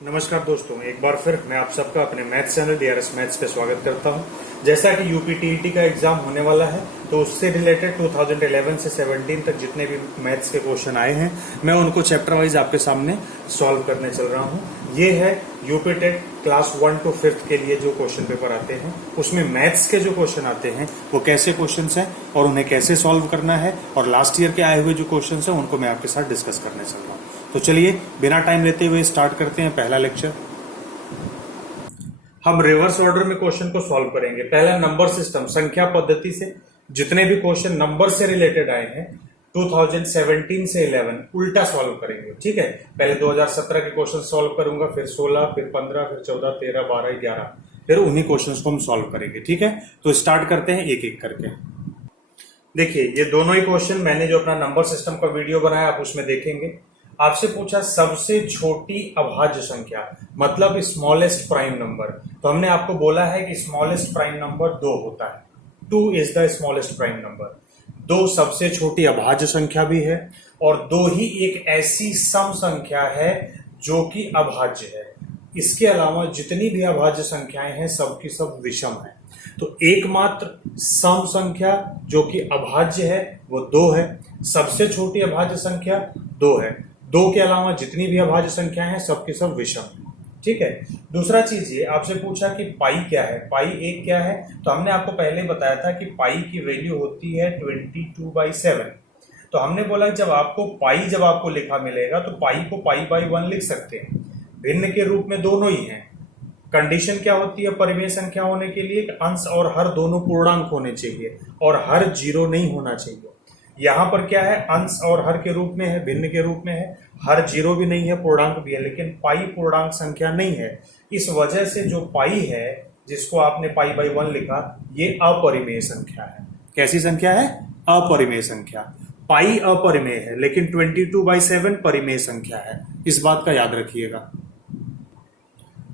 नमस्कार दोस्तों, एक बार फिर मैं आप सबका अपने मैथ्स चैनल डीआरएस मैथ्स पे स्वागत करता हूं। जैसा कि यूपीटीईटी का एग्जाम होने वाला है तो उससे रिलेटेड 2011 से 17 तक जितने भी मैथ्स के क्वेश्चन आए हैं मैं उनको चैप्टर वाइज आपके सामने सॉल्व करने चल रहा हूं। ये है यूपी टेट क्लास 1 to 5 के लिए जो क्वेश्चन पेपर आते हैं, उसमें मैथ्स के जो क्वेश्चन आते हैं वो कैसे क्वेश्चन हैं और उन्हें कैसे सॉल्व करना है, और लास्ट ईयर के आए हुए जो क्वेश्चन हैं उनको मैं आपके साथ डिस्कस करने चल रहा हूँ। तो चलिए बिना टाइम लेते हुए स्टार्ट करते हैं पहला लेक्चर। हम रिवर्स ऑर्डर में क्वेश्चन को सॉल्व करेंगे। पहला नंबर सिस्टम, संख्या पद्धति से जितने भी क्वेश्चन नंबर से रिलेटेड आए हैं 2017 से 11 उल्टा सॉल्व करेंगे। ठीक है, पहले 2017 के क्वेश्चन सॉल्व करूंगा, फिर 16, फिर 15, फिर 14, 13, 12, 11, फिर उन्हीं क्वेश्चंस को हम सॉल्व करेंगे। ठीक है, तो स्टार्ट करते हैं एक एक करके। देखिए, ये दोनों ही क्वेश्चन मैंने जो अपना नंबर सिस्टम का वीडियो बनाया आप उसमें देखेंगे। आपसे पूछा सबसे छोटी अभाज्य संख्या, मतलब स्मॉलेस्ट प्राइम नंबर। तो हमने आपको बोला है कि स्मॉलेस्ट प्राइम नंबर 2 होता है। 2 is the smallest prime number. 2 सबसे छोटी अभाज्य संख्या भी है और 2 ही एक ऐसी सम संख्या है जो कि अभाज्य है। इसके अलावा जितनी भी अभाज्य संख्याएं हैं सबकी सब विषम है। तो एकमात्र सम संख्या जो कि अभाज्य है वो 2 है। सबसे छोटी अभाज्य संख्या 2 है। 2 के अलावा जितनी भी अभाज्य संख्याएं हैं सबकी सब विषम है। ठीक है, दूसरा चीज ये आपसे पूछा कि पाई क्या है, पाई 1 क्या है। तो हमने आपको पहले बताया था कि पाई की वैल्यू होती है 22/7। तो हमने बोला जब आपको लिखा मिलेगा तो पाई को पाई बाई 1 लिख सकते हैं। भिन्न के रूप में दोनों ही हैं। कंडीशन क्या होती है परिमेय संख्या होने के लिए? अंश और हर दोनों पूर्णांक होने चाहिए और हर जीरो नहीं होना चाहिए। यहां पर क्या है, अंश और हर के रूप में है, भिन्न के रूप में है, हर जीरो भी नहीं है, पूर्णांक भी है, लेकिन पाई पूर्णांक संख्या नहीं है। इस वजह से जो पाई है, जिसको आपने पाई बाई 1 लिखा, ये अपरिमेय संख्या है। कैसी संख्या है? अपरिमेय संख्या। पाई अपरिमेय है लेकिन 22/7 परिमेय संख्या है। इस बात का याद रखिएगा।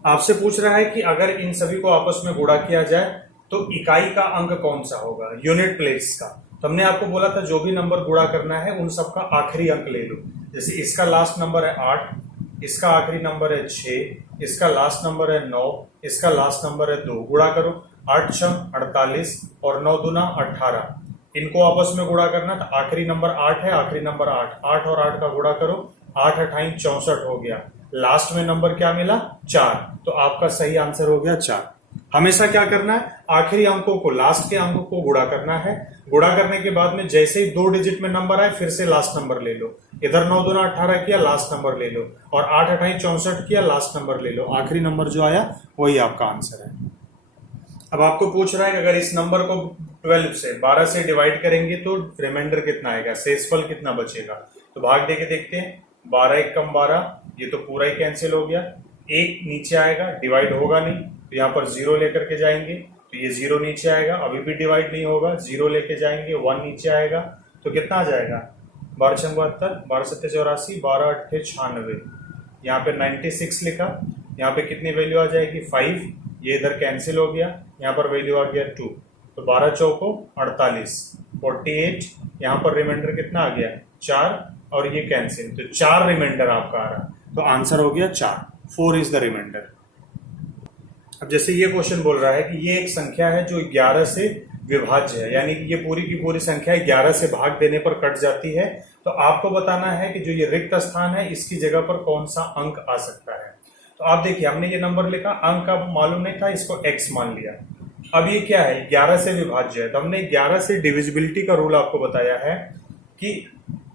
आपसे पूछ रहा है कि अगर इन सभी को आपस में गुणा किया जाए तो इकाई का अंक कौन सा होगा, यूनिट प्लेस का। तो हमने आपको बोला था जो भी नंबर गुणा करना है उन सबका आखिरी अंक ले लो। जैसे इसका लास्ट नंबर है 8, इसका आखिरी नंबर है 6, इसका लास्ट नंबर है 9, इसका लास्ट नंबर है 2। गुणा करो, 8 6 48 और 9 दूना 18। इनको आपस में गुणा करना तो आखिरी नंबर 8 है, आखिरी नंबर 8, 8 और 8 का गुणा करो, 8 28 64 हो गया। लास्ट में नंबर क्या मिला? 4। तो आपका सही आंसर हो गया 4। हमेशा क्या करना है, आखिरी अंकों को लास्ट के अंकों को गुणा करना है। गुणा करने के बाद में जैसे ही 2 डिजिट में नंबर आए फिर से लास्ट नंबर ले लो। इधर 9 दूना 18 किया, लास्ट नंबर ले लो, और 8 28 64 किया, लास्ट नंबर ले लो। आखिरी नंबर जो आया वही आपका आंसर है। अब आपको पूछ रहा है कि अगर इस नंबर को 12 से डिवाइड करेंगे तो रिमाइंडर कितना आएगा, शेषफल कितना बचेगा। तो भाग दे के देखते हैं। 12 1 कम 12, ये तो पूरा ही कैंसिल हो गया। 1 नीचे आएगा, डिवाइड होगा नहीं, तो यहाँ पर 0 लेकर के जाएंगे तो ये 0 नीचे आएगा, अभी भी डिवाइड नहीं होगा। 0 लेके जाएंगे, 1 नीचे आएगा, तो कितना आ जाएगा? 12 6 72, 12 7 84, 12 8 96। यहाँ पे 96 लिखा, यहाँ पे कितनी वैल्यू आ जाएगी? 5। ये इधर कैंसिल हो गया, यहाँ पर वैल्यू आ गया 2, तो 12 चौको 48, 48। यहाँ पर रिमाइंडर कितना आ गया? 4, और ये कैंसिल, तो 4 रिमाइंडर आपका आ रहा। तो आंसर हो गया 4। 4 इज द रिमाइंडर। अब जैसे ये क्वेश्चन बोल रहा है कि ये एक संख्या है जो 11 से विभाज्य है, यानी कि ये पूरी की पूरी संख्या 11 से भाग देने पर कट जाती है। तो आपको बताना है कि जो ये रिक्त स्थान है इसकी जगह पर कौन सा अंक आ सकता है। तो आप देखिए, हमने ये नंबर लिखा, अंक अब मालूम नहीं था, इसको x मान लिया। अब ये क्या है? 11 से विभाज्य है, तो हमने 11 से डिविजिबिलिटी का रूल आपको बताया है कि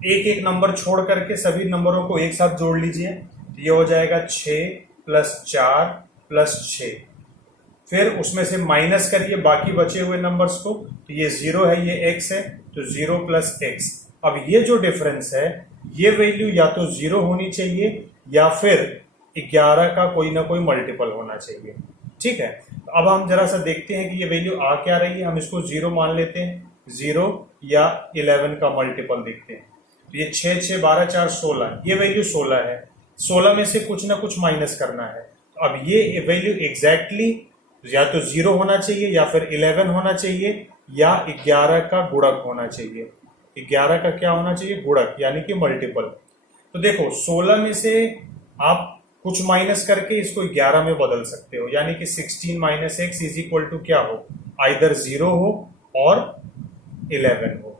एक एक नंबर छोड़ करके सभी नंबरों को एक साथ जोड़ लीजिए। तो ये हो जाएगा 6 + 4 + 6। फिर उसमें से माइनस करिए बाकी बचे हुए नंबर्स को, तो ये 0 है, ये x है, तो 0 + x। अब ये जो डिफरेंस है, ये वैल्यू या तो 0 होनी चाहिए या फिर 11 का कोई ना कोई मल्टीपल होना चाहिए। ठीक है, तो अब हम जरा सा देखते हैं कि ये वैल्यू आ क्या रही है। हम इसको 0 मान लेते हैं, 0 या 11 का मल्टीपल देखते हैं। तो ये 6 6 12 4 16, ये वैल्यू 16 है। 16 में से कुछ ना कुछ माइनस करना है। तो अब ये वैल्यू एग्जैक्टली या तो 0 होना चाहिए या फिर 11 होना चाहिए या 11 का गुणक होना चाहिए। 11 का क्या होना चाहिए? गुणक, यानी कि मल्टीपल। तो देखो 16 में से आप कुछ माइनस करके इसको 11 में बदल सकते हो, यानी कि 16 minus x is equal to क्या हो, आइदर 0 हो और 11 हो।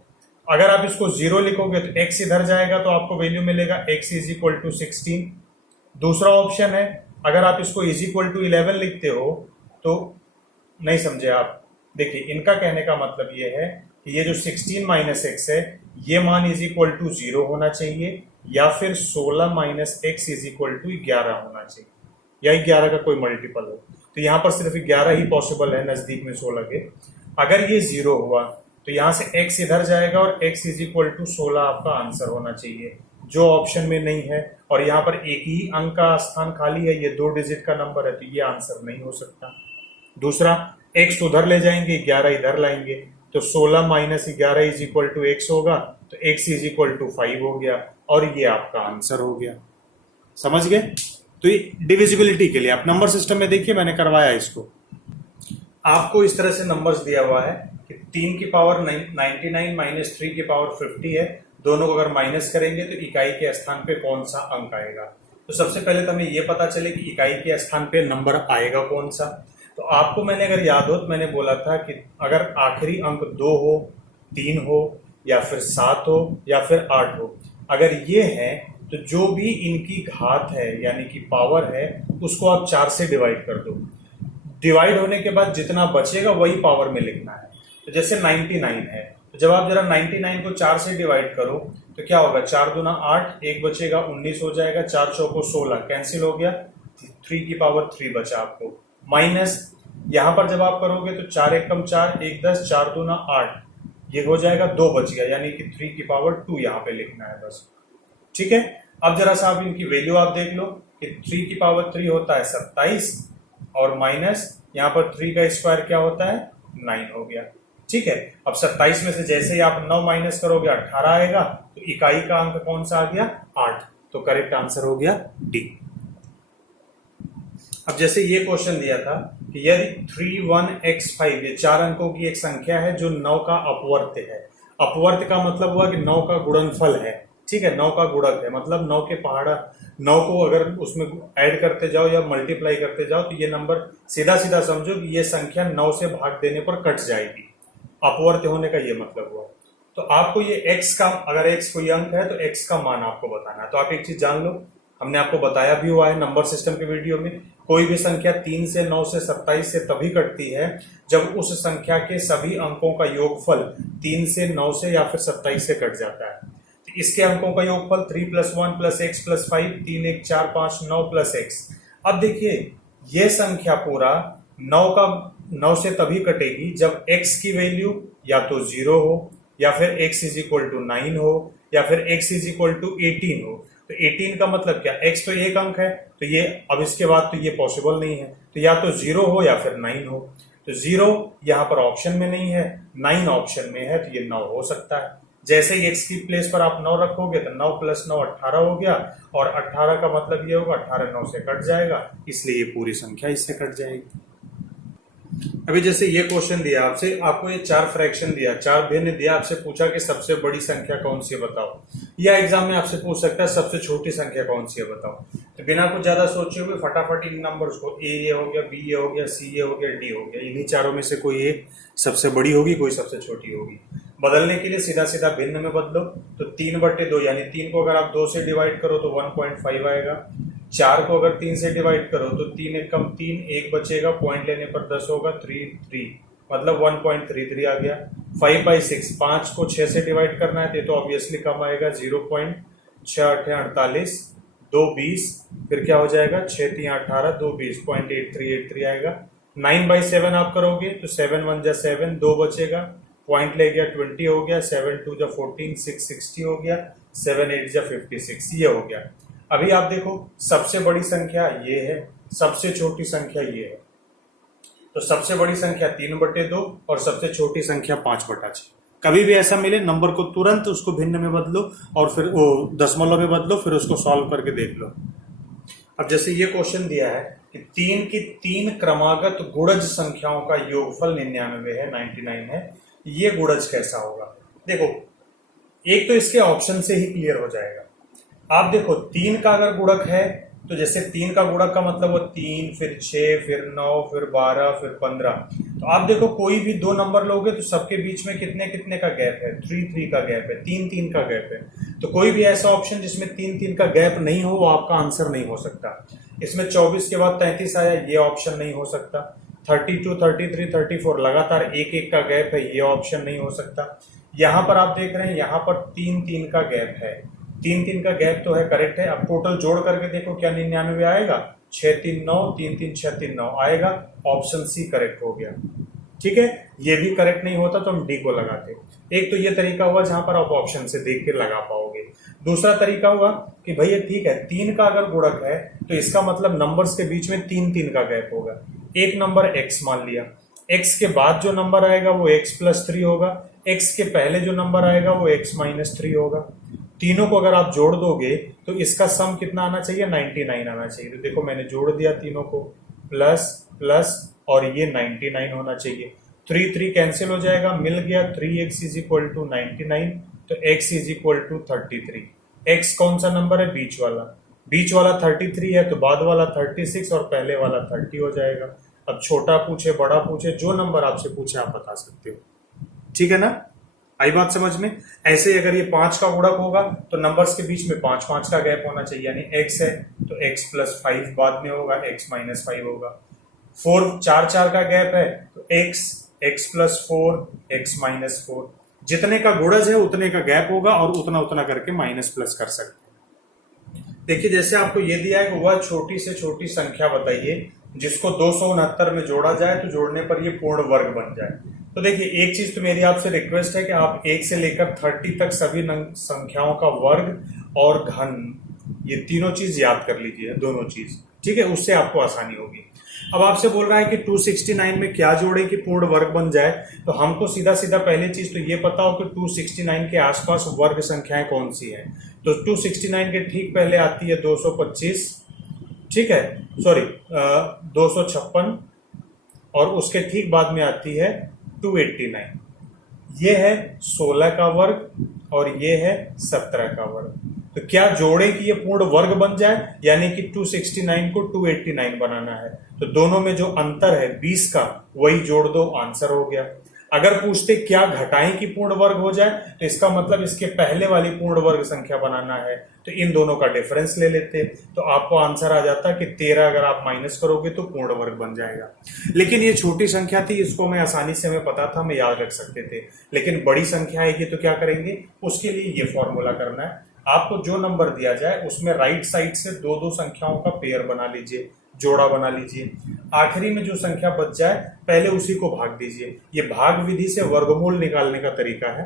अगर आप इसको 0 लिखोगे तो x इधर जाएगा तो आपको वैल्यू मिलेगा x इज इक्वल टू 16। दूसरा ऑप्शन है, अगर आप इसको इज इक्वल टू 11 लिखते हो तो नहीं समझे आप। देखिए इनका कहने का मतलब ये है कि ये जो 16 माइनस एक्स है ये मान इज इक्वल टू 0 होना चाहिए, या फिर 16 minus x is equal to 11 होना चाहिए, या 11 का कोई मल्टीपल हो। तो यहाँ पर सिर्फ 11 ही पॉसिबल है नजदीक में 16 के। अगर ये 0 हुआ तो यहाँ से x इधर जाएगा और x इज इक्वल टू 16 आपका आंसर होना चाहिए, जो ऑप्शन में नहीं है। और यहाँ पर एक ही अंक का स्थान खाली है, ये 2 डिजिट का नंबर है, तो ये आंसर नहीं हो सकता। दूसरा, x उधर ले जाएंगे, 11 इधर लाएंगे, तो 16 minus 11 is equal to x होगा, तो x इज इक्वल टू 5 हो गया, और ये आपका आंसर हो गया। समझ गए? तो ये डिविजिबिलिटी के लिए आप नंबर सिस्टम में देखिए, मैंने करवाया इसको। आपको इस तरह से नंबर्स दिया हुआ है कि 3 की पावर 99 माइनस 3 की पावर 50 है, दोनों को अगर माइनस करेंगे तो इकाई के स्थान पे कौन सा अंक आएगा। तो सबसे पहले तो हमें ये पता चले कि इकाई के स्थान पे नंबर आएगा कौन सा। तो आपको मैंने अगर याद हो तो मैंने बोला था कि अगर आखिरी अंक 2 हो, 3 हो, या फिर 7 हो, या फिर 8 हो, अगर ये है तो जो भी इनकी घात है यानी कि पावर है उसको आप 4 से डिवाइड कर दो। डिवाइड होने के बाद जितना बचेगा वही पावर में लिखना है। तो जैसे 99 है, तो जब आप जरा 99 को 4 से डिवाइड करो तो क्या होगा, 4 दूना 8, 1 बचेगा 19 हो जाएगा, 4 चौको 16 कैंसिल हो गया, 3 की पावर 3 बचा आपको। माइनस यहां पर जब आप करोगे तो 4 एक कम 4, 1 10, 4 दूना 8, ये हो जाएगा 2 बच गया, यानी कि 3 की पावर 2 यहाँ पे लिखना है बस। ठीक है, अब जरा सा आप इनकी वैल्यू आप देख लो कि 3 की पावर 3 होता है 27, और माइनस यहाँ पर 3 का स्क्वायर क्या होता है, 9 हो गया। ठीक है, अब 27 में से जैसे ही आप 9 माइनस करोगे 18 आएगा, तो इकाई का अंक कौन सा आ गया, 8। तो करेक्ट आंसर हो गया डी। अब जैसे ये क्वेश्चन दिया था कि यदि 31x5 ये 4 अंकों की एक संख्या है जो 9 का अपवर्त है। अपवर्त का मतलब हुआ कि 9 का गुणनफल है। ठीक है, 9 का गुणक है, मतलब 9 के पहाड़ा 9 को अगर उसमें ऐड करते जाओ या मल्टीप्लाई करते जाओ तो ये नंबर सीधा सीधा समझो कि ये संख्या 9 से भाग देने पर कट जाएगी। अपवर्त होने का ये मतलब हुआ। तो आपको ये x का, अगर x कोई अंक है तो x का मान आपको बताना है। तो आप एक चीज जान लो, हमने आपको बताया भी हुआ है नंबर सिस्टम के वीडियो में, कोई भी संख्या 3 से 9 से 27 से तभी कटती है जब उस संख्या के सभी अंकों का योगफल 3 से 9 से या फिर 27 से कट जाता है। तो इसके अंकों का योगफल 3 + 1 + x + 5, 3 1 4 5 9 + x। अब देखिए ये संख्या पूरा 9 से तभी कटेगी जब x की वैल्यू या तो 0 हो, या फिर x = 9 हो, या फिर x = 18 हो। तो 18 का मतलब क्या, x तो एक अंक है, तो ये अब इसके बाद तो ये पॉसिबल नहीं है, तो या तो 0 हो या फिर 9 हो। तो 0 यहाँ पर ऑप्शन में नहीं है, 9 ऑप्शन में है, तो ये 9 हो सकता है। जैसे ही x की प्लेस पर आप 9 रखोगे तो 9 + 9 18 हो गया, और 18 का मतलब ये होगा 18 9 से कट जाएगा, इसलिए ये पूरी संख्या इससे कट जाएगी। अभी जैसे ये क्वेश्चन दिया आपसे, आपको ये 4 फ्रैक्शन दिया, 4 भिन्न दिया, आपसे पूछा कि सबसे बड़ी संख्या कौन सी है बताओ, या एग्जाम में आपसे पूछ सकता है सबसे छोटी संख्या कौन सी है बताओ। तो बिना कुछ ज्यादा सोचे हुए फटाफट इन नंबर्स को, ए ये हो गया, बी ये हो गया, सी ये हो गया, डी हो गया, इन्हीं चारों में से कोई एक सबसे बड़ी होगी, कोई सबसे छोटी होगी। बदलने के लिए सीधा सीधा भिन्न में बदलो, तो 3/2 यानी 3 को अगर आप 2 से डिवाइड करो तो 1.5 आएगा। 4 को अगर 3 से डिवाइड करो तो 3 एक कम 3, 1 बचेगा, पॉइंट लेने पर 10 होगा, 3 मतलब 1.33 आ गया। 5/6, 5 को 6 से डिवाइड करना है तो ऑब्वियसली कम आएगा, 0.6 48, 2 20, फिर क्या हो जाएगा, 6 3 18, 2 20, 0.8383 आएगा। 9/7 आप करोगे तो 7 1 जा 7, 2 बचेगा, पॉइंट ले गया, 20 हो गया, 7 2 जा 14, 6 60 हो गया, 7 8 जा 56, ये हो गया। अभी आप देखो सबसे बड़ी संख्या ये है, सबसे छोटी संख्या ये है, तो सबसे बड़ी संख्या 3/2 और सबसे छोटी संख्या 5/6। कभी भी ऐसा मिले नंबर को तुरंत उसको भिन्न में बदलो और फिर वो दशमलव में बदलो, फिर उसको सॉल्व करके देख लो। अब जैसे ये क्वेश्चन दिया है कि 3 की 3 क्रमागत गुणज संख्याओं का योगफल 99 है, 99 है, ये गुणज कैसा होगा। देखो एक तो इसके ऑप्शन से ही क्लियर हो जाएगा। आप देखो 3 का अगर गुणक है तो जैसे 3 का गुणक का मतलब वो 3 फिर 6 फिर 9 फिर 12 फिर 15। तो आप देखो कोई भी दो नंबर लोगे तो सबके बीच में कितने कितने का गैप है, 3 का गैप है, 3 का गैप है। तो कोई भी ऐसा ऑप्शन जिसमें 3 का गैप नहीं हो वो आपका आंसर नहीं हो सकता। इसमें 24 के बाद 33 आया, ये ऑप्शन नहीं हो सकता। 32 33 34 लगातार एक एक का गैप है, ये ऑप्शन नहीं हो सकता। यहाँ पर आप देख रहे हैं यहाँ पर 3 का गैप है, 3 का गैप तो है, करेक्ट है। अब टोटल जोड़ करके देखो क्या 99 आएगा, 6 3 9 3 3 6 3 9 आएगा, ऑप्शन सी करेक्ट हो गया। ठीक है, ये भी करेक्ट नहीं होता तो हम डी को लगाते। एक तो ये तरीका हुआ जहां पर आप ऑप्शन से देख के लगा पाओगे। दूसरा तरीका हुआ कि भैया ठीक है 3 का अगर गुणक है तो इसका मतलब नंबर्स के बीच में 3 का गैप होगा। एक नंबर x मान लिया, x के बाद जो नंबर आएगा वो x+3 होगा, x के पहले जो नंबर आएगा वो x-3 होगा। तीनों को अगर आप जोड़ दोगे तो इसका सम कितना आना चाहिए, 99 आना चाहिए। तो देखो मैंने जोड़ दिया तीनों को, प्लस प्लस और ये 99 होना चाहिए। 3 कैंसिल हो जाएगा, मिल गया 3x = 99, तो x = 33। x कौन सा नंबर है, बीच वाला, बीच वाला 33 है तो बाद वाला 36 और पहले वाला 30 हो जाएगा। अब छोटा पूछे बड़ा पूछे जो नंबर आपसे पूछे आप बता सकते हो। ठीक है ना, आई बात समझ में। ऐसे अगर ये 5 का गुणक होगा तो नंबर्स के बीच में 5 का गैप होना चाहिए, यानी x है तो x+5 बाद में होगा, x-5 होगा। 4 का गैप है तो x+4 x-4, जितने का गुणज है उतने का गैप होगा और उतना उतना करके माइनस प्लस कर सकते हैं। देखिए जैसे आपको ये दिया है वह छोटी से छोटी संख्या बताइए जिसको 269 में जोड़ा जाए तो जोड़ने पर ये पूर्ण वर्ग बन जाए। तो देखिए एक चीज तो मेरी आपसे रिक्वेस्ट है कि आप 1 से लेकर 30 तक सभी संख्याओं का वर्ग और घन, ये तीनों चीज याद कर लीजिए, दोनों चीज, ठीक है, उससे आपको आसानी होगी। अब आपसे बोल रहा है कि 269 में क्या जोड़े कि पूर्ण वर्ग बन जाए, तो हमको सीधा सीधा पहली चीज तो ये पता हो कि 269 के आसपास वर्ग संख्याएं कौन सी हैं। तो 269 के ठीक पहले आती है 225, ठीक है, सॉरी 256, और उसके ठीक बाद में आती है 289। ये है 16 का वर्ग और ये है 17 का वर्ग। तो क्या जोड़े कि ये पूर्ण वर्ग बन जाए, यानी कि 269 को 289 बनाना है, तो दोनों में जो अंतर है 20 का वही जोड़ दो, आंसर हो गया। अगर पूछते क्या घटाएं कि पूर्ण वर्ग हो जाए, तो इसका मतलब इसके पहले वाली पूर्ण वर्ग संख्या बनाना है, तो इन दोनों का डिफरेंस ले लेते, तो आपको आंसर आ जाता कि 13 अगर आप माइनस करोगे तो पूर्ण वर्ग बन जाएगा। लेकिन ये छोटी संख्या थी, इसको मैं आसानी से हमें पता था, मैं याद रख सकते थे। लेकिन बड़ी संख्या आएगी तो क्या करेंगे, उसके लिए ये फॉर्मूला करना है। आपको जो नंबर दिया जाए उसमें राइट साइड से दो दो संख्याओं का पेयर बना लीजिए, जोड़ा बना लीजिए। आखिरी में जो संख्या बच जाए पहले उसी को भाग दीजिए। ये भाग विधि से वर्गमूल निकालने का तरीका है,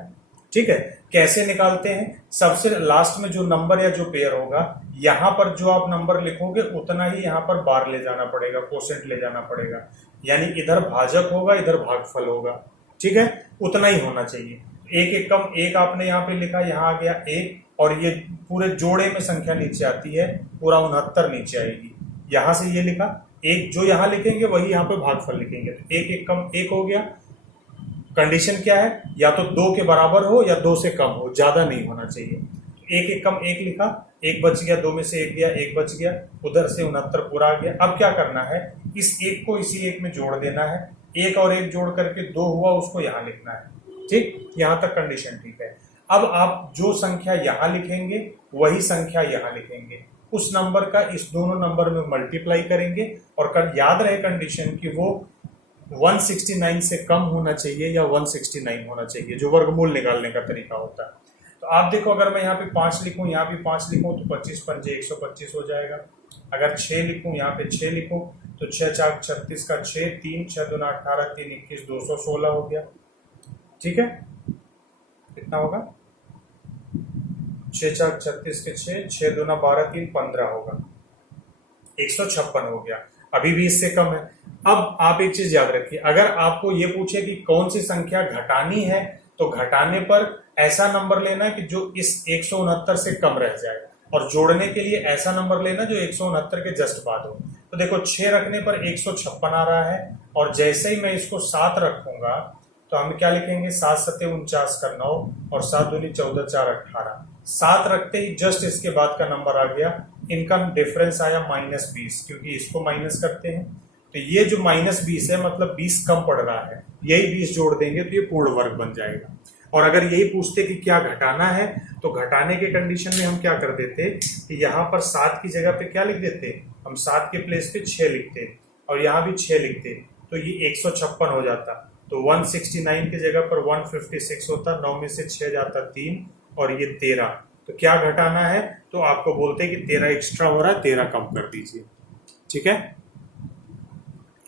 ठीक है। कैसे निकालते हैं, सबसे लास्ट में जो नंबर या जो पेयर होगा, यहां पर जो आप नंबर लिखोगे उतना ही यहां पर बार ले जाना पड़ेगा, कोसेंट ले जाना पड़ेगा, यानी इधर भाजक होगा इधर भागफल होगा, ठीक है, उतना ही होना चाहिए। एक एक कम, एक आपने यहाँ पे लिखा, यहाँ आ गया एक, और ये पूरे जोड़े में संख्या नीचे आती है, पूरा 69 नीचे आएगी। यहां से ये लिखा एक, जो यहां लिखेंगे वही यहाँ पे भागफल लिखेंगे, तो एक एक कम एक हो गया। कंडीशन क्या है, या तो 2 के बराबर हो या 2 से कम हो, ज्यादा नहीं होना चाहिए। एक एक कम एक लिखा, एक बच गया, 2 में से एक गया, एक बच गया, उधर से 69 पूरा आ गया। अब क्या करना है, इस एक को इसी एक में जोड़ देना है, एक और एक जोड़ करके 2 हुआ, उसको यहाँ लिखना है, ठीक, यहां तक कंडीशन ठीक है। अब आप जो संख्या यहां लिखेंगे वही संख्या यहां लिखेंगे, उस नंबर का इस दोनों नंबर में मल्टीप्लाई करेंगे, और याद रहे कंडीशन कि वो 169 से कम होना चाहिए या 169 होना चाहिए, जो वर्गमूल निकालने का तरीका होता है। तो आप देखो अगर मैं यहाँ पे 5 लिखूं, यहाँ भी 5 लिखूं तो 25 पंजे 125 हो जाएगा। अगर 6 लिखूं, यहाँ पे 6 लिखूं तो 6 4 36 का 6, 3 6 2 18 3 21 216 हो गया, ठीक है। कितना होगा, 6 4 36 के 6, 6 2 12 3 15 होगा, 156 हो गया। अभी भी इससे कम है। अब आप एक चीज याद रखिए, अगर आपको ये पूछे कि कौन सी संख्या घटानी है, तो घटाने पर ऐसा नंबर लेना कि जो इस 169 से कम रह जाए, और जोड़ने के लिए ऐसा नंबर लेना जो 169 के जस्ट बाद हो। तो देखो 6 रखने पर 156 आ रहा है, और जैसे ही मैं इसको 7 रखूंगा तो हम क्या लिखेंगे, 7 7 49 का 9, और 7 दूनी 14 4 18। 7 रखते ही जस्ट इसके बाद का नंबर आ गया इनका डिफरेंस आया -20, क्योंकि इसको माइनस करते हैं तो ये जो -20 है मतलब 20 कम पड़ रहा है, यही 20 जोड़ देंगे तो ये पूर्ण वर्ग बन जाएगा। और अगर यही पूछते कि क्या घटाना है तो घटाने के कंडीशन में हम क्या कर देते कि यहाँ पर 7 की जगह पे क्या लिख देते, हम 7 के प्लेस पे 6 लिखते और यहाँ भी 6 लिखते तो ये 156 हो जाता। तो 169 की जगह पर 156 होता, 9 में से 6 जाता 3 और ये 13। तो क्या घटाना है तो आपको बोलते कि 13 एक्स्ट्रा हो रहा है, 13 कम कर दीजिए। ठीक है।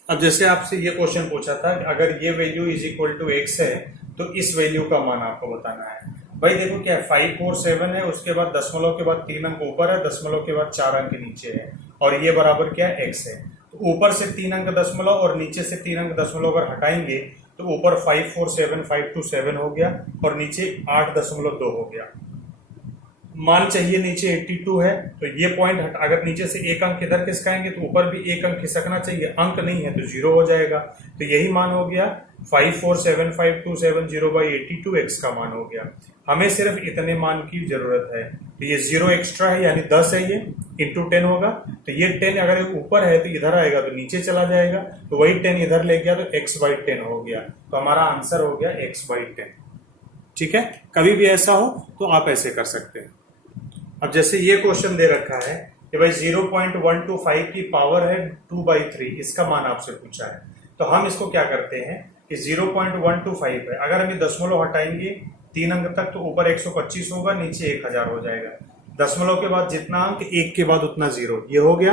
अब जैसे आपसे ये क्वेश्चन पूछा था कि अगर ये value is equal to x है तो इस वैल्यू का मान आपको बताना है। भाई देखो क्या है, 5 4 7 है, उसके बाद दशमलव के बाद 3 अंक ऊपर है, दशमलव के बाद 4 अंक नीचे है और ये बराबर क्या है x है। तो ऊपर से 3 अंक दशमलव और नीचे से 3 अंक दशमलव अगर हटाएंगे तो ऊपर 5 4 7 5 2 7 हो गया और नीचे 8.2 हो गया। मान चाहिए नीचे 82 है तो ये पॉइंट अगर नीचे से एक अंक इधर खिसकाएंगे तो ऊपर भी एक अंक खिसकना चाहिए, अंक नहीं है तो 0 हो जाएगा। तो यही मान हो गया 5475270/82 x का मान हो गया। हमें सिर्फ इतने मान की जरूरत है। तो ये 0 एक्स्ट्रा है यानी 10 है, ये इंटू 10 होगा। तो ये 10 अगर ऊपर है तो इधर आएगा तो नीचे चला जाएगा, तो वही 10 इधर ले गया तो x/10 हो गया। तो हमारा आंसर हो गया x/10। ठीक है, कभी भी ऐसा हो तो आप ऐसे कर सकते हैं। अब जैसे ये क्वेश्चन दे रखा है कि भाई 0.125 की पावर है 2/3, इसका मान आपसे पूछा है। तो हम इसको क्या करते हैं कि 0.125 है, अगर हम ये दशमलव हटाएंगे 3 अंक तक तो ऊपर 125 होगा, नीचे 1000 हो जाएगा। दशमलव के बाद जितना अंक 1 के बाद उतना 0, ये हो गया।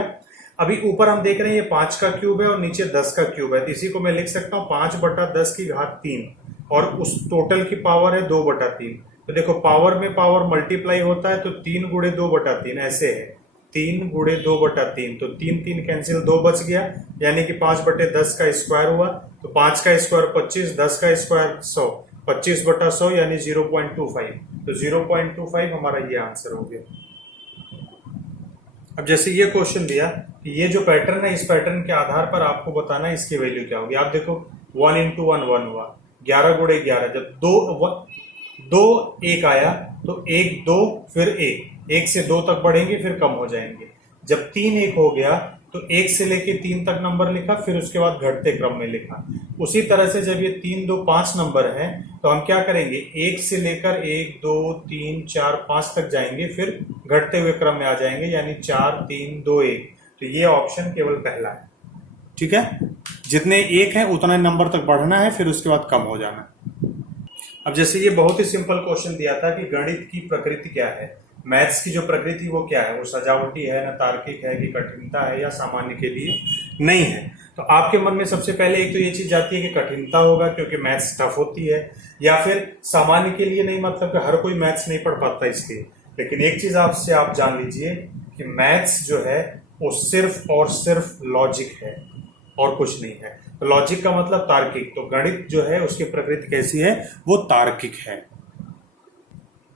अभी ऊपर हम देख रहे हैं ये 5 का क्यूब है और नीचे 10 का क्यूब है, तो इसी को मैं लिख सकता हूँ 5/10 की घात 3 और उस टोटल की पावर है 2/3। तो देखो पावर में पावर मल्टीप्लाई होता है तो 3 गुणे 2/3 ऐसे है, 3 गुणे 2/3 तो 3 3 कैंसिल, 2 बच गया यानी कि 5/10 का स्क्वायर हुआ। तो 5 का स्क्वायर 25, 10 का स्क्वायर 100, 25/100 यानी 0.25। तो 0.25 हमारा ये आंसर हो गया। अब जैसे ये क्वेश्चन दिया कि ये जो पैटर्न है इस पैटर्न के आधार पर आपको बताना है इसकी वैल्यू क्या होगी। आप देखो 1 × 1 1 हुआ, 11 गुणे 11, जब 2 1 आया तो 1 2 फिर 1 से 2 तक बढ़ेंगे फिर कम हो जाएंगे। जब 3 1 हो गया तो 1 से लेके 3 तक नंबर लिखा, फिर उसके बाद घटते क्रम में लिखा। उसी तरह से जब ये 3 2 5 नंबर है तो हम क्या करेंगे, 1 से लेकर 1 2 3 4 5 तक जाएंगे, फिर घटते हुए क्रम में आ जाएंगे यानी 4 3 2 1। तो ये ऑप्शन केवल पहला है। ठीक है, जितने 1 है उतना नंबर तक बढ़ना है, फिर उसके बाद कम हो जाना। अब जैसे ये बहुत ही सिंपल क्वेश्चन दिया था कि गणित की प्रकृति क्या है, मैथ्स की जो प्रकृति वो क्या है, वो सजावटी है, न तार्किक है, कि कठिनता है या सामान्य के लिए नहीं है। तो आपके मन में सबसे पहले एक तो ये चीज आती है कि कठिनता होगा क्योंकि मैथ्स टफ होती है, या फिर सामान्य के लिए नहीं, मतलब कि हर कोई मैथ्स नहीं पढ़ पाता इसलिए। लेकिन एक चीज आपसे आप जान लीजिए कि मैथ्स जो है वो सिर्फ और सिर्फ लॉजिक है और कुछ नहीं है। तो लॉजिक का मतलब तार्किक, तो गणित जो है उसकी प्रकृति कैसी है, वो तार्किक है।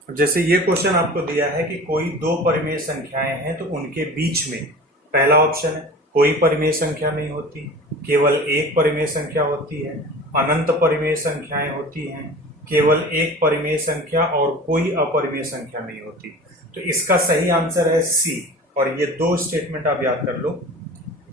जैसे ये क्वेश्चन आपको दिया है कि कोई 2 परिमेय संख्याएं हैं तो उनके बीच में, पहला ऑप्शन है कोई परिमेय संख्या नहीं होती, केवल एक परिमेय संख्या होती है, अनंत परिमेय संख्याएं होती हैं, केवल एक परिमेय संख्या और कोई अपरिमेय संख्या नहीं होती। तो इसका सही आंसर है सी। और ये 2 स्टेटमेंट आप याद कर लो,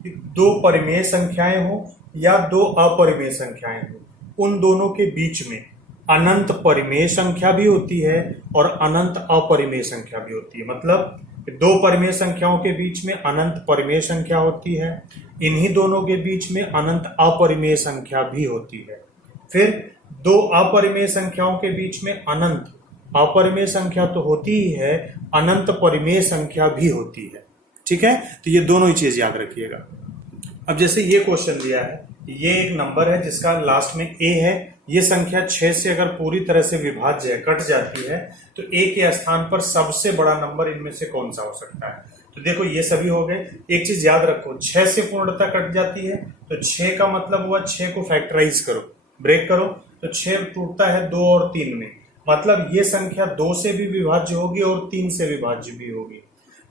2 परिमेय संख्याएं हो या 2 अपरिमेय संख्याएं हो, उन दोनों के बीच में अनंत परिमेय संख्या भी होती है और अनंत अपरिमेय संख्या भी होती है। मतलब 2 परिमेय संख्याओं के बीच में अनंत परिमेय संख्या होती है, इन्हीं दोनों के बीच में अनंत अपरिमेय संख्या भी होती है। फिर 2 अपरिमेय संख्याओं के बीच में अनंत अपरिमेय संख्या तो होती ही है, अनंत परिमेय संख्या भी होती है। ठीक है, तो ये दोनों ही चीज याद रखिएगा। अब जैसे ये क्वेश्चन दिया है, ये एक नंबर है जिसका लास्ट में a है, ये संख्या 6 से अगर पूरी तरह से विभाज्य है, कट जाती है, तो a के स्थान पर सबसे बड़ा नंबर इनमें से कौन सा हो सकता है। तो देखो ये सभी हो गए। एक चीज याद रखो, 6 से पूर्णता कट जाती है तो 6 का मतलब हुआ 6 को फैक्टराइज करो, ब्रेक करो, तो 6 टूटता है 2 और 3 में, मतलब ये संख्या 2 से भी विभाज्य होगी और 3 से विभाज्य भी होगी।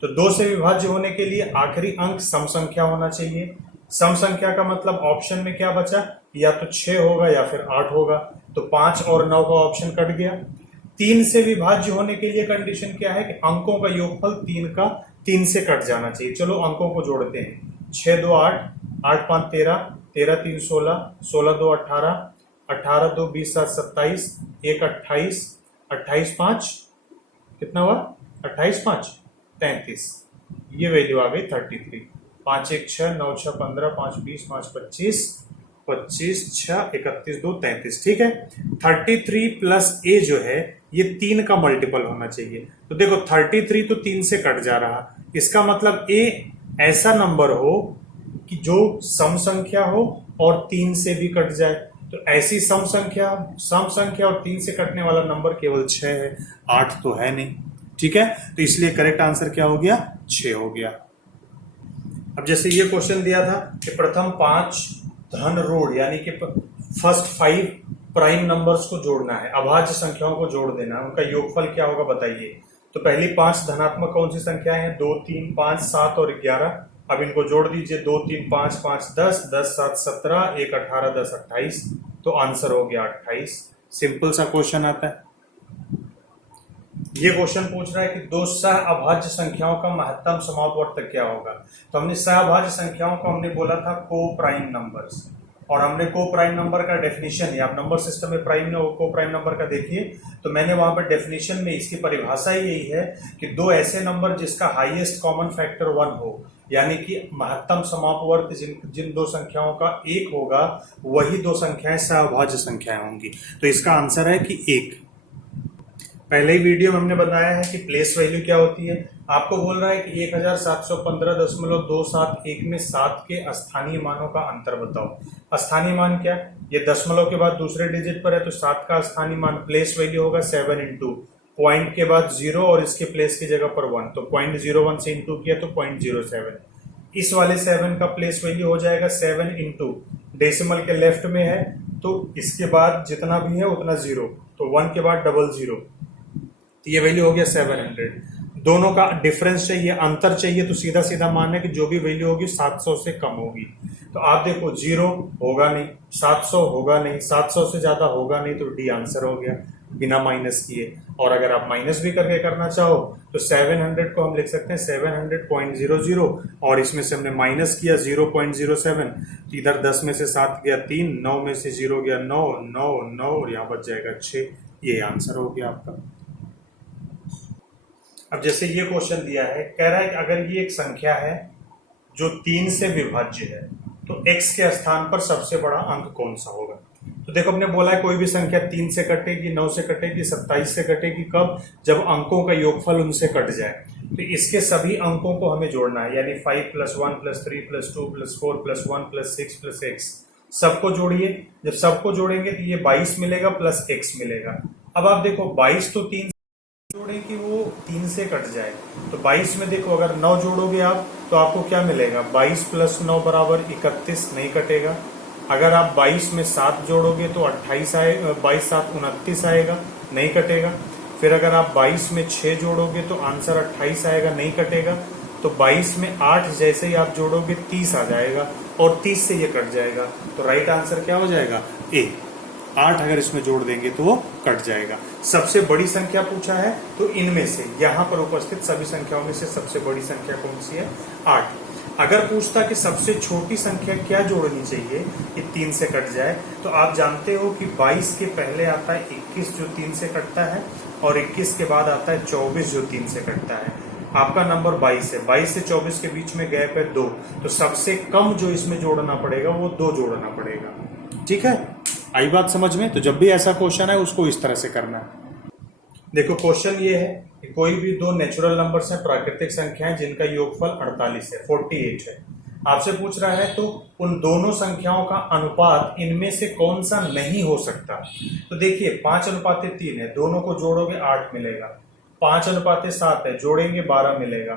तो 2 से विभाज्य होने के लिए आखिरी अंक सम संख्या होना चाहिए। सम संख्या का मतलब ऑप्शन में क्या बचा, या तो 6 होगा या फिर 8 होगा, तो 5 और 9 का ऑप्शन कट गया। 3 से विभाज्य होने के लिए कंडीशन क्या है कि अंकों का योगफल 3 का 3 से कट जाना चाहिए। चलो अंकों को जोड़ते हैं। 6 2 8, 8 5 13, 13 3 16, 16 2 18, 18 2 20 7 27, 1 28, 28 5 कितना हुआ? 28 5 33। ये वैल्यू आ गई 33। 5 1 6, 9 6 15, 5 20, 5 25, 25 6 31 2 33। ठीक है। 33 प्लस ए जो है ये 3 का मल्टीपल होना चाहिए। तो देखो 33 तो 3 से कट जा रहा, इसका मतलब ए ऐसा नंबर हो कि जो सम संख्या हो और 3 से भी कट जाए। तो ऐसी सम संख्या और 3 से कटने वाला नंबर केवल 6 है, 8 तो है नहीं। ठीक है, तो इसलिए करेक्ट आंसर क्या हो गया? 6 हो गया। अब जैसे ये क्वेश्चन दिया था कि प्रथम 5 धन ऋण यानी कि फर्स्ट 5 प्राइम नंबर्स को जोड़ना है, अभाज्य संख्याओं को जोड़ देना है, उनका योगफल क्या होगा बताइए। तो पहली 5 धनात्मक कौन सी संख्याएं हैं? 2 3 5 7 और 11। अब इनको जोड़ दीजिए। 2 3 5 5 10, 10 7 17, 1 18, 10 28। तो आंसर हो गया 28। सिंपल सा क्वेश्चन आता है। ये क्वेश्चन पूछ रहा है कि दो सह अभाज्य संख्याओं का महत्तम समापवर्तक क्या होगा। तो हमने सह अभाज्य संख्याओं को हमने बोला था को प्राइम नंबर्स, और हमने को प्राइम नंबर का डेफिनेशन, आप नंबर सिस्टम में प्राइम को प्राइम नंबर का देखिए, तो मैंने वहां पर डेफिनेशन में इसकी परिभाषा ही यही है कि दो ऐसे नंबर जिसका हाईएस्ट कॉमन फैक्टर 1 हो, यानी कि महत्तम समापवर्त जिन दो संख्याओं का 1 होगा वही दो संख्याएं सहअभाज्य संख्याएं होंगी। तो इसका आंसर है कि 1। पहले ही वीडियो में हमने बताया है कि प्लेस वैल्यू क्या होती है। आपको बोल रहा है कि 1715.271 में 7 के स्थानीय मानों का अंतर बताओ। स्थानीय मान क्या? ये दशमलव के बाद दूसरे डिजिट पर है, तो 7 का स्थानीय मान प्लेस वैल्यू होगा 7 इंटू पॉइंट के बाद 0 और इसके प्लेस की जगह पर 1, तो 0.01 से इंटू किया तो 0.07। इस वाले 7 का प्लेस वैल्यू हो जाएगा 7 इंटू डेसिमल के लेफ्ट में है तो इसके बाद जितना भी है उतना 0, तो 1 के बाद 00, तो ये वैल्यू हो गया 700। दोनों का डिफरेंस चाहिए, अंतर चाहिए, तो सीधा सीधा मान है कि जो भी वैल्यू होगी 700 से कम होगी। तो आप देखो 0 होगा नहीं, 700 होगा नहीं, 700 से ज्यादा होगा नहीं, तो डी आंसर हो गया बिना माइनस किए। और अगर आप माइनस भी करके करना चाहो तो 700 को हम लिख सकते हैं 700.00 और इसमें से हमने माइनस किया 0.07, तो इधर 10 में से 7 गया 3, 9 में से 0 गया 9, 9 9 और यहाँ बच जाएगा 6। ये आंसर हो गया आपका। अब जैसे ये क्वेश्चन दिया है, कह रहा है कि अगर ये एक संख्या है जो 3 से विभाज्य है तो x के स्थान पर सबसे बड़ा अंक कौन सा होगा। तो देखो हमने बोला है कोई भी संख्या 3 से कटेगी, 9 से कटेगी, 27 से कटेगी। कब? जब अंकों का योगफल उनसे कट जाए। तो इसके सभी अंकों को हमें जोड़ना है, यानी 5 + 1 + 3 + 2 + 4 + 1 + 6 + x सबको जोड़िए। जब सबको जोड़ेंगे तो ये 22 मिलेगा प्लस x मिलेगा। अब आप देखो 22 तो 3 जोड़े कि वो 3 से कट जाए, तो 22 में देखो अगर 9 जोड़ोगे आप तो आपको क्या मिलेगा? 22 + 9 = 31, नहीं कटेगा। अगर आप 22 में 7 जोड़ोगे तो 28 आएगा, 22 7 29 आएगा, नहीं कटेगा। फिर अगर आप 22 में 6 जोड़ोगे तो आंसर 28 आएगा, नहीं कटेगा। तो 22 में 8 जैसे ही आप जोड़ोगे 30 आ जाएगा और 30 से ये कट जाएगा। तो राइट आंसर क्या हो जाएगा? ए। 8 अगर इसमें जोड़ देंगे तो वो कट जाएगा। सबसे बड़ी संख्या पूछा है तो इनमें से, यहाँ पर उपस्थित सभी संख्याओं में से सबसे बड़ी संख्या कौन सी है? 8। अगर पूछता कि सबसे छोटी संख्या क्या जोड़नी चाहिए कि 3 से कट जाए, तो आप जानते हो कि 22 के पहले आता है 21 जो 3 से कटता है, और 21 के बाद आता है 24 जो 3 से कटता है। आपका नंबर 22 है, 22 से 24 के बीच में गैप है 2, तो सबसे कम जो इसमें जोड़ना पड़ेगा वो 2 जोड़ना पड़ेगा। ठीक है, आई बात समझ में? तो जब भी ऐसा क्वेश्चन है उसको इस तरह से करना है। देखो क्वेश्चन ये है कि कोई भी दो नेचुरल नंबर्स हैं, प्राकृतिक संख्याएं जिनका योगफल 48 है, 48 है। आपसे पूछ रहा है तो उन दोनों संख्याओं का अनुपात इनमें से कौन सा नहीं हो सकता। तो देखिए 5:3 है, दोनों को जोड़ोगे 8 मिलेगा। 5:7 है, जोड़ेंगे 12 मिलेगा।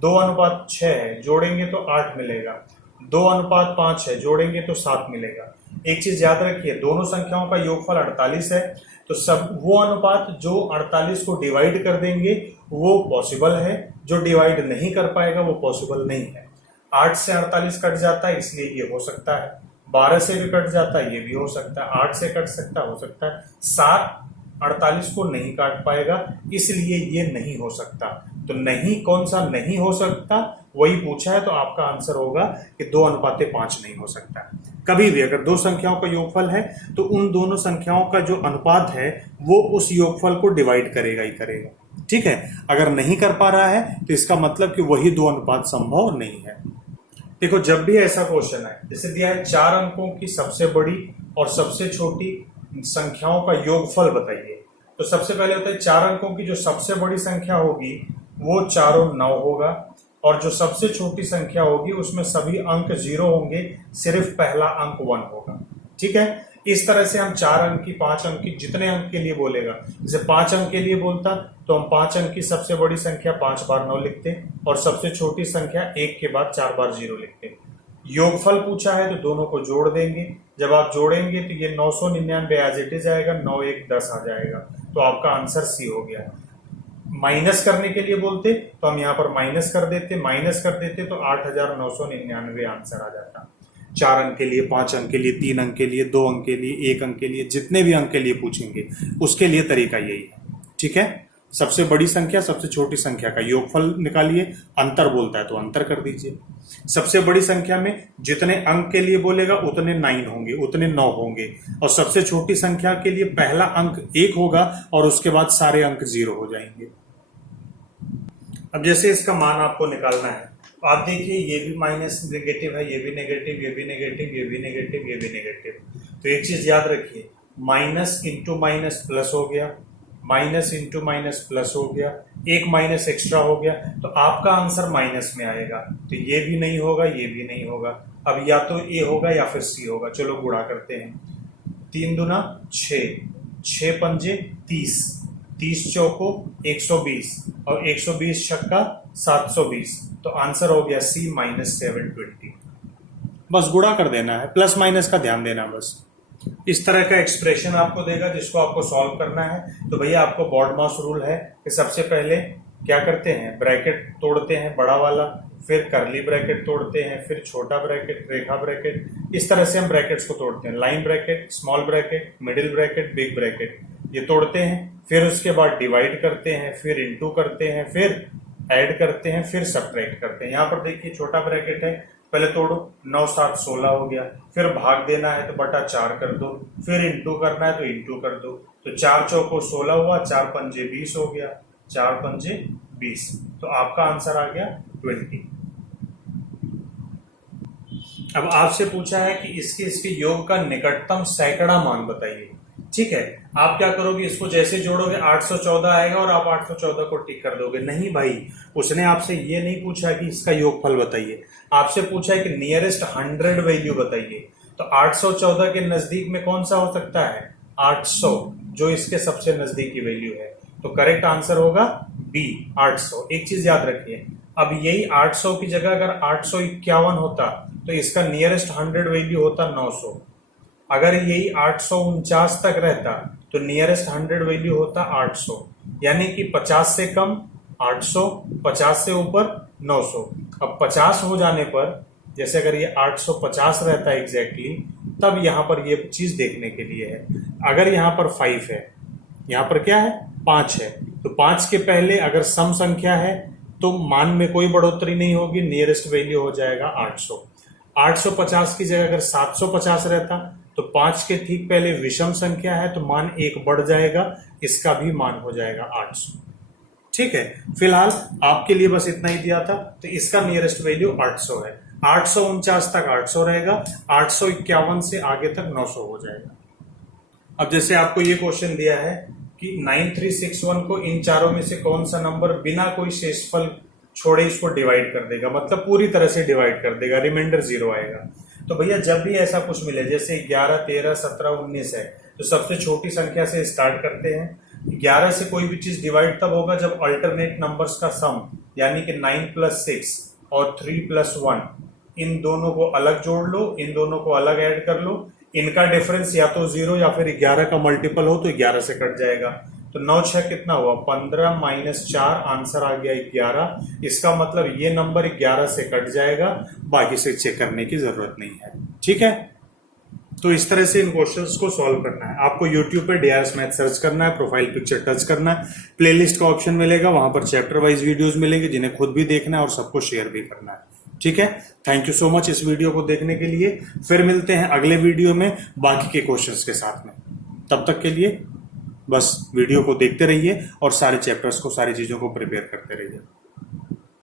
2:6 है, जोड़ेंगे तो 8 मिलेगा। 2:5 है, जोड़ेंगे तो 7 मिलेगा। एक चीज याद रखिए, दोनों संख्याओं का योगफल 48 है, तो सब वो अनुपात जो 48 को डिवाइड कर देंगे वो पॉसिबल है, जो डिवाइड नहीं कर पाएगा वो पॉसिबल नहीं है। 8 से 48 कट जाता है इसलिए ये हो सकता है, 12 से भी कट जाता है ये भी हो सकता है, 8 से कट सकता हो सकता है, 7 48 को नहीं काट पाएगा इसलिए ये नहीं हो सकता। तो नहीं, कौन सा नहीं हो सकता वही पूछा है, तो आपका आंसर होगा कि 2:5 नहीं हो सकता। कभी भी अगर दो संख्याओं का योगफल है तो उन दोनों संख्याओं का जो अनुपात है वो उस योगफल को डिवाइड करेगा ही करेगा। ठीक है, अगर नहीं कर पा रहा है तो इसका मतलब कि वही दो अनुपात संभव नहीं है। देखो, जब भी ऐसा क्वेश्चन है, जैसे दिया है 4 अंकों की सबसे बड़ी और सबसे छोटी संख्याओं का योगफल बताइए, तो सबसे पहले होता है 4 अंकों की जो सबसे बड़ी संख्या होगी वो चारों 9 होगा, और जो सबसे छोटी संख्या होगी उसमें सभी अंक 0 होंगे, सिर्फ पहला अंक 1 होगा। ठीक है, इस तरह से हम 4 अंक की, 5 अंक की, जितने अंक के लिए बोलेगा, जैसे 5 अंक के लिए बोलता तो हम 5 अंक की सबसे बड़ी संख्या 5 बार 9 लिखते और सबसे छोटी संख्या 1 के बाद 4 बार 0 लिखते। योगफल पूछा है तो दोनों को जोड़ देंगे, जब आप जोड़ेंगे तो ये 999 एज इट इज आएगा, 9 1 10 आ जाएगा, तो आपका आंसर सी हो गया। माइनस करने के लिए बोलते तो हम यहाँ पर माइनस कर देते तो 8999 आंसर आ जाता। 4 अंक के लिए, 5 अंक के लिए, 3 अंक के लिए, 2 अंक के लिए, 1 अंक के लिए, जितने भी अंक के लिए पूछेंगे उसके लिए तरीका यही है। ठीक है, सबसे बड़ी संख्या सबसे छोटी संख्या का योगफल निकालिए, अंतर बोलता है तो अंतर कर दीजिए। सबसे बड़ी संख्या में जितने अंक के लिए बोलेगा उतने 9 होंगे, उतने 9 होंगे, और सबसे छोटी संख्या के लिए पहला अंक 1 होगा और उसके बाद सारे अंक 0 हो जाएंगे। अब जैसे इसका मान आपको निकालना है, आप देखिए ये भी माइनस नेगेटिव है, ये भी नेगेटिव, ये भी नेगेटिव, ये भी नेगेटिव, ये भी नेगेटिव। तो एक चीज याद रखिए, माइनस इंटू माइनस प्लस हो गया, माइनस इंटू माइनस प्लस हो गया, एक माइनस एक्स्ट्रा हो गया, तो आपका आंसर माइनस में आएगा। तो ये भी नहीं होगा, ये भी नहीं होगा। अब या तो ए होगा या फिर सी होगा। चलो गुणा करते हैं। 3 दूना 6, 6 पंजे 30, 30 चौको 120 और 120 छक्का 720, तो आंसर हो गया सी -720। बस गुणा कर देना है, प्लस माइनस का ध्यान देना बस। इस तरह का एक्सप्रेशन आपको देगा जिसको आपको सॉल्व करना है। तो भैया आपको बॉडमास रूल है कि सबसे पहले क्या करते हैं, ब्रैकेट तोड़ते हैं बड़ा वाला, फिर करली ब्रैकेट तोड़ते हैं, फिर छोटा ब्रैकेट, रेखा ब्रैकेट, इस तरह से हम ब्रैकेट्स को तोड़ते हैं। Line bracket, small bracket, middle bracket, big bracket, ये तोड़ते हैं। फिर उसके बाद डिवाइड करते हैं, फिर इंटू करते हैं, फिर ऐड करते हैं, फिर सब्ट्रैक्ट करते हैं। यहाँ पर देखिए छोटा ब्रैकेट है, पहले तोड़ो, 9 7 16 हो गया, फिर भाग देना है तो बटा 4 कर दो, फिर इंटू करना है तो इंटू कर दो, तो 4 चौको 16 हुआ, 4 पंजे 20 हो गया, 4 पंजे 20, तो आपका आंसर आ गया 20। अब आपसे पूछा है कि इसके योग का निकटतम सैकड़ा मान बताइए। ठीक है, आप क्या करोगे, इसको जैसे जोड़ोगे 814 आएगा और आप 814 को टिक कर दोगे। नहीं भाई, उसने आपसे ये नहीं पूछा कि इसका योगफल बताइए, आपसे पूछा है कि नियरेस्ट 100 वैल्यू बताइए। तो 814 के नजदीक में कौन सा हो सकता है, 800, जो इसके सबसे नजदीकी वैल्यू है। तो करेक्ट आंसर होगा बी, 800। एक चीज याद रखिए, अब यही 800 की जगह अगर 851 होता तो इसका नियरेस्ट 100 वैल्यू होता 900। अगर यही 849 तक रहता तो नियरेस्ट 100 वैल्यू होता 800, यानी कि 50 से कम 800, 50 से ऊपर 900। अब 50 हो जाने पर, जैसे अगर ये 850 रहता है एग्जैक्टली, तब यहां पर ये चीज देखने के लिए है। अगर यहां पर 5 है, यहां पर क्या है, 5 है, तो 5 के पहले अगर सम संख्या है तो मान में कोई बढ़ोतरी नहीं होगी, नियरेस्ट वैल्यू हो जाएगा 800। 850 की जगह अगर 750 रहता तो 5 के ठीक पहले विषम संख्या है तो मान 1 बढ़ जाएगा, इसका भी मान हो जाएगा 800। ठीक है, फिलहाल आपके लिए बस इतना ही दिया था, तो इसका नियरेस्ट वैल्यू 800 है। 849 तक 800 रहेगा, 851 से आगे तक 900 हो जाएगा। अब जैसे आपको ये क्वेश्चन दिया है कि 9361 को इन चारों में से कौन सा नंबर बिना कोई शेषफल छोड़े इसको डिवाइड कर देगा, मतलब पूरी तरह से डिवाइड कर देगा, रिमाइंडर 0 आएगा। तो भैया जब भी ऐसा कुछ मिले, जैसे 11 13 17 19 है, तो सबसे छोटी संख्या से स्टार्ट करते हैं। 11 से कोई भी चीज डिवाइड तब होगा जब अल्टरनेट नंबर्स का सम, यानी कि 9 + 6 और 3 + 1, इन दोनों को अलग जोड़ लो, इन दोनों को अलग ऐड कर लो, इनका डिफरेंस या तो 0 या फिर 11 का मल्टीपल हो तो 11 से कट जाएगा। तो 9 6 कितना हुआ, 15 - 4, आंसर आ गया 11। इसका मतलब ये नंबर 11 से कट जाएगा, बाकी से चेक करने की जरूरत नहीं है। ठीक है, तो इस तरह से इन क्वेश्चंस को सॉल्व करना है। आपको यूट्यूब पे डीआरएस मैथ सर्च करना है, प्रोफाइल पिक्चर टच करना है, प्लेलिस्ट का ऑप्शन मिलेगा, वहां पर चैप्टर वाइज वीडियोस मिलेंगे जिन्हें खुद भी देखना है और सबको शेयर भी करना है। ठीक है, थैंक यू सो मच इस वीडियो को देखने के लिए। फिर मिलते हैं अगले वीडियो में बाकी के क्वेश्चंस के साथ में। तब तक के लिए बस वीडियो को देखते रहिए और सारे चैप्टर्स को, सारी चीजों को प्रिपेयर करते रहिए।